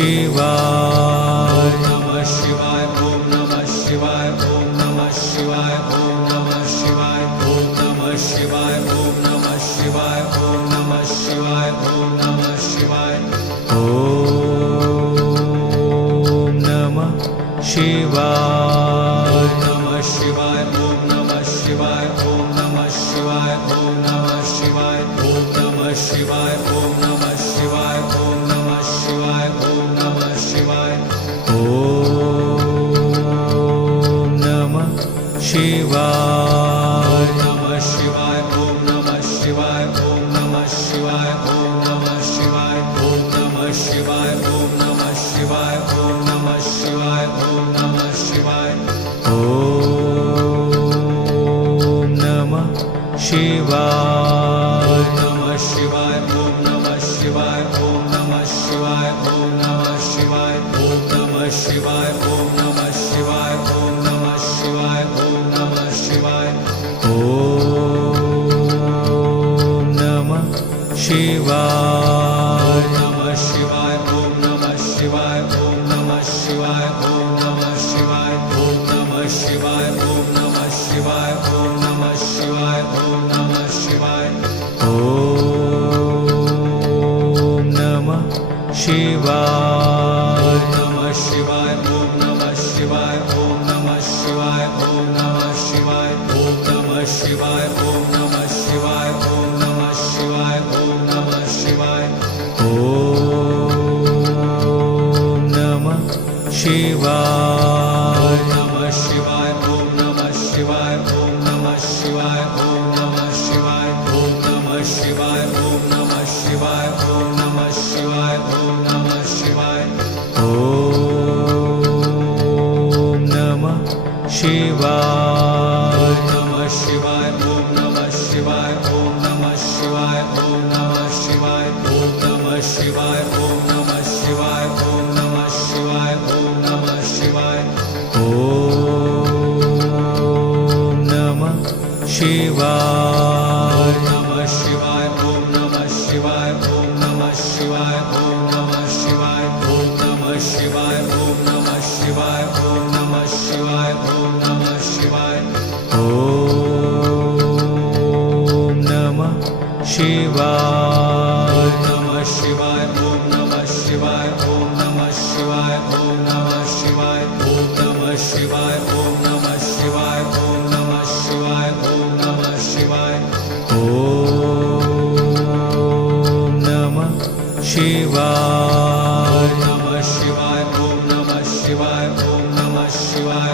शिवाय नमः शिवाय ओम नमः शिवाय ओम नमः शिवाय ओम नमः शिवाय ओम नमः शिवाय ओम नमः शिवाय ओम नमः शिवाय ओम नमः शिवाय ओम नमः शिवाय नमः शिवाय ओम नमः शिवाय ओम नमः शिवाय ओम नमः शिवाय ओम नमः शिवाय ओम नमः शिवाय ओम नमः शिवाय ओम नमः शिवाय ओम नमः शिवाय नमः शिवाय ओम नमः शिवाय ओम नमः शिवाय ओम नमः शिवाय ओम नमः शिवाय ओम नमः शिवाय ओम नमः शिवाय ओम नमः शिवाय ओम नमः शिवाय नमः शिवाय ओम नमः शिवाय ओम नमः शिवाय ओम नमः शिवाय ओम नमः शिवाय ओम नमः शिवाय ओम नमः शिवाय ओम नमः शिवाय ओम नमः शिवाय नमः शिवाय ओम नमः शिवाय ओम नमः शिवाय ओम नमः शिवाय ओम नमः शिवाय ओम नमः शिवाय ओम नमः शिवाय ओम नमः शिवाय ओम नमः शिवाय नमः शिवाय ओम नमः शिवाय ओम नमः शिवाय ओम नमः शिवाय ओम नमः शिवाय ओम नमः शिवाय ओम नमः शिवाय ओम नमः शिवाय ओम नमः शिवाय नमः शिवाय ओम नमः शिवाय ओम नमः शिवाय ओम नमः शिवाय ओम नमः शिवाय ओम नमः शिवाय ओम नमः शिवाय ओम नमः शिवाय ओम नमः शिवाय नमः शिवाय ओम नमः शिवाय ओम नमः शिवाय ओम नमः शिवाय ओम नमः शिवाय ओम नमः शिवाय ओम नमः शिवाय ओम नमः शिवाय ओम नमः शिवाय नमः शिवाय ओम नमः शिवाय ओम नमः शिवाय ओम नमः शिवाय ओम नमः शिवाय ओम नमः शिवाय ओम नमः शिवाय ओम नमः शिवाय ओम नमः शिवाय नमः शिवाय ओम नमः शिवाय ओम नमः शिवाय ओम नमः शिवाय ओम नमः शिवाय ओम नमः शिवाय ओम नमः शिवाय ओम नमः शिवाय ओम नमः शिवाय नमः शिवाय ओम नमः शिवाय ओम नमः शिवाय